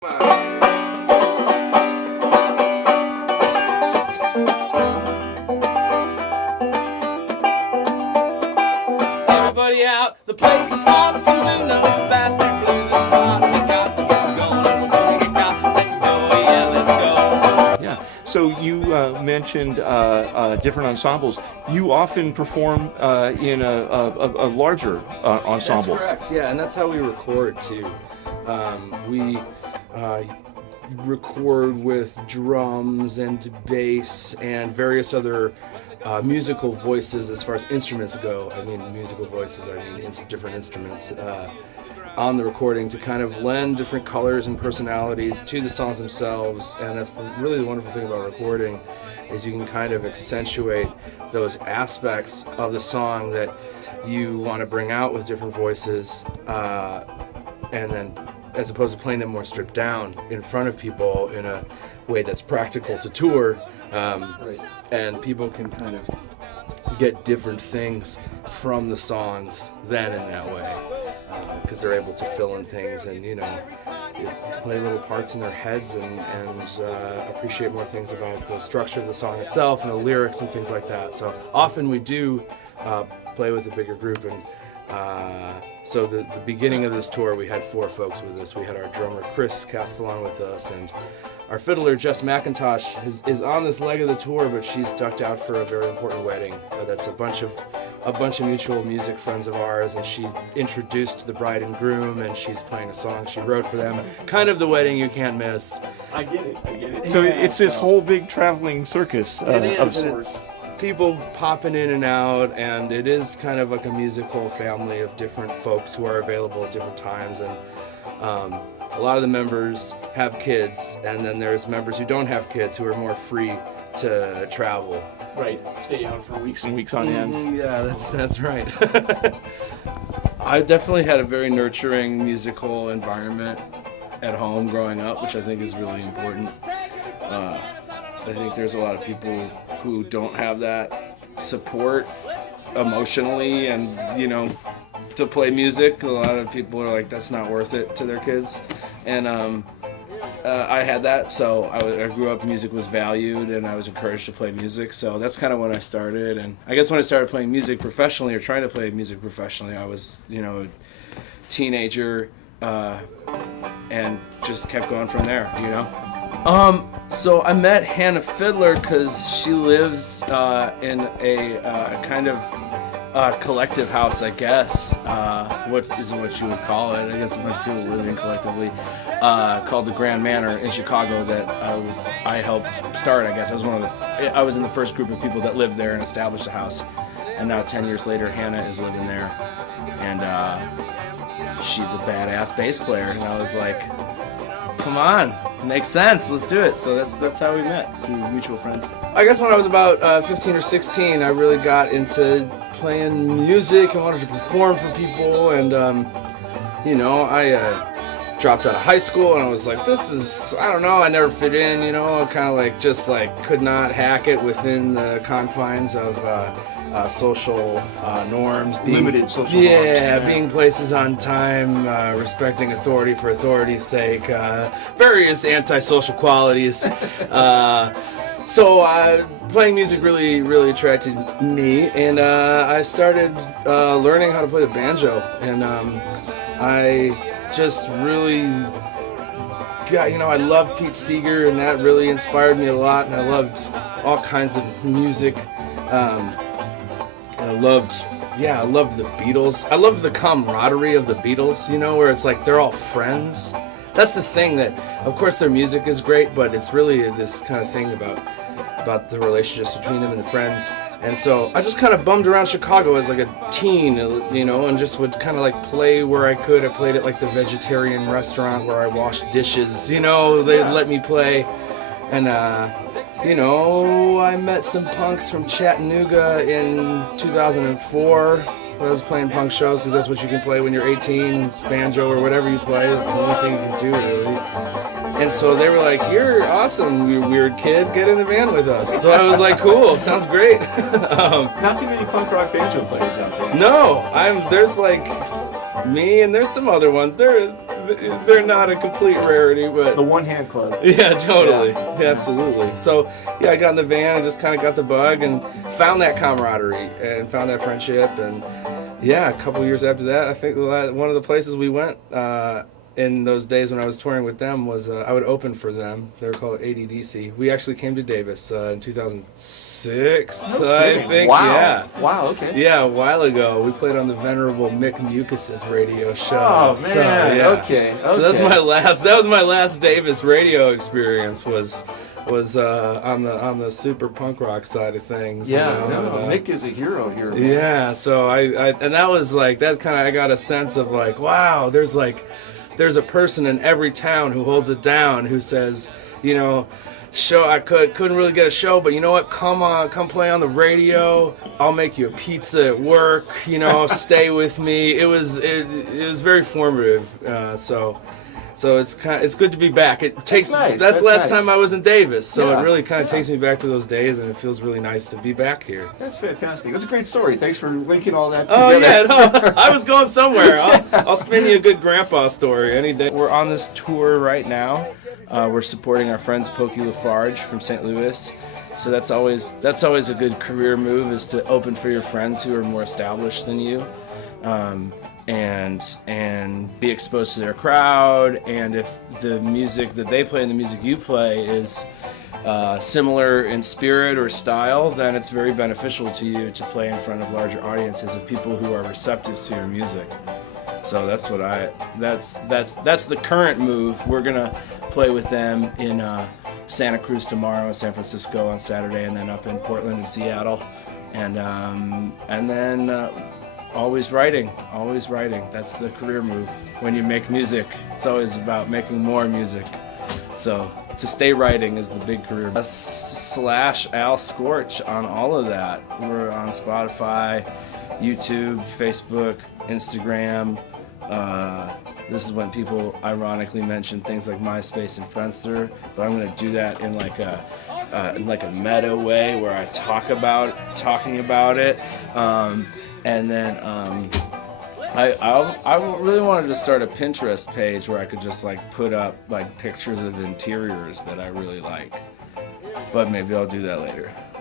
Everybody out, the place is hot, something knows the bastard blew the spot. We got to get going, let's go, yeah, let's go. Yeah, so you mentioned different ensembles. You often perform in a larger ensemble. That's correct, yeah, and that's how we record too. We record with drums and bass and various other musical voices as far as instruments go. I mean musical voices, different instruments on the recording to kind of lend different colors and personalities to the songs themselves. And that's really the wonderful thing about recording, is you can kind of accentuate those aspects of the song that you want to bring out with different voices, and then as opposed to playing them more stripped down in front of people in a way that's practical to tour, and people can kind of get different things from the songs then in that way, because they're able to fill in things and play little parts in their heads and appreciate more things about the structure of the song itself and the lyrics and things like that. So often we do play with a bigger group, and so the beginning of this tour we had 4 folks with us. We had our drummer Chris Castellan with us, and our fiddler Jess McIntosh is on this leg of the tour, but she's ducked out for a very important wedding. That's a bunch of mutual music friends of ours, and she introduced the bride and groom, and she's playing a song she wrote for them. Kind of the wedding you can't miss. I get it. So it's this whole big traveling circus of sorts. People popping in and out, and it is kind of like a musical family of different folks who are available at different times. And a lot of the members have kids, and then there's members who don't have kids who are more free to travel. Right, stay out for weeks and weeks on end. Yeah, that's right. I definitely had a very nurturing musical environment at home growing up, which I think is really important. I think there's a lot of people who don't have that support emotionally, and to play music. A lot of people are like, that's not worth it to their kids, and I had that, so I grew up, music was valued, and I was encouraged to play music. So that's kind of when I started. And I guess when I started playing music professionally, or trying to play music professionally, I was a teenager, and just kept going from there. So I met Hannah Fidler because she lives in a kind of collective house, I guess. What you would call it? I guess a bunch of people living collectively, called the Grand Manor in Chicago that I helped start. I guess I was in the first group of people that lived there and established the house. And now 10 years later, Hannah is living there, and she's a badass bass player. And I was like, come on, makes sense, let's do it. So that's how we met, through mutual friends. I guess when I was about 15 or 16, I really got into playing music and wanted to perform for people, and I dropped out of high school, and I was like, I don't know, I never fit in, kind of could not hack it within the confines of social norms, limited social norms. Yeah, being places on time, respecting authority for authority's sake, various antisocial qualities. So playing music really attracted me, and I started learning how to play the banjo, and I just really I loved Pete Seeger, and that really inspired me a lot, and I loved all kinds of music. I loved the Beatles. I loved the camaraderie of the Beatles, where it's like they're all friends. That's the thing, that of course their music is great, but it's really this kind of thing about the relationships between them and the friends. And so I just kind of bummed around Chicago as like a teen, and just would kind of play where I could. I played at the vegetarian restaurant where I washed dishes, they'd let me play. And I met some punks from Chattanooga in 2004. I was playing punk shows because that's what you can play when you're 18, banjo or whatever you play. That's the only thing you can do, really. And so they were like, "You're awesome, you weird kid. Get in the band with us." So I was like, "Cool, sounds great." Not too many punk rock banjo players out there. No, there's me, and there's some other ones. There they're not a complete rarity, but The One Hand Club. yeah, totally, Yeah. yeah, absolutely. So yeah, I got in the van and just kind of got the bug and found that camaraderie and found that friendship, and yeah, a couple years after that, I think one of the places we went in those days when I was touring with them was I would open for them. They were called ADDC. We actually came to Davis in 2006, I think. Wow. Yeah. Wow. Okay. Yeah, a while ago. We played on the venerable Mick Mucus's radio show. Oh man. So, yeah. Okay. So that's my last. That was my last Davis radio experience. Was on the super punk rock side of things. Yeah. You know? No, Mick is a hero here. Man. Yeah. So I and that was like that kind of I got a sense of like, wow, there's a person in every town who holds it down, who says, you know, show I couldn't really get a show, but you know what, come play on the radio, I'll make you a pizza at work, you know, stay with me. It was very formative. So it's good to be back. It takes nice. that's the last nice. time I was in Davis, so Yeah. it really kind of takes me back to those days, and it feels really nice to be back here. That's fantastic. That's a great story. Thanks for linking all that Oh together. yeah, no, I was going somewhere. I'll spin you a good grandpa story any day. We're on this tour right now. We're supporting our friends Pokey Lafarge from St. Louis. So that's always a good career move, is to open for your friends who are more established than you, and be exposed to their crowd. And if the music that they play and the music you play is similar in spirit or style, then it's very beneficial to you to play in front of larger audiences of people who are receptive to your music. So that's the current move. We're gonna play with them in Santa Cruz tomorrow, San Francisco on Saturday, and then up in Portland and Seattle, and then always writing. That's the career move. When you make music, it's always about making more music. So to stay writing is the big career. /Al Scorch on all of that. We're on Spotify, YouTube, Facebook, Instagram. This is when people ironically mention things like MySpace and Friendster, but I'm going to do that in like a meta way where I talking about it, and then I really wanted to start a Pinterest page where I could just like put up like pictures of interiors that I really like, but maybe I'll do that later.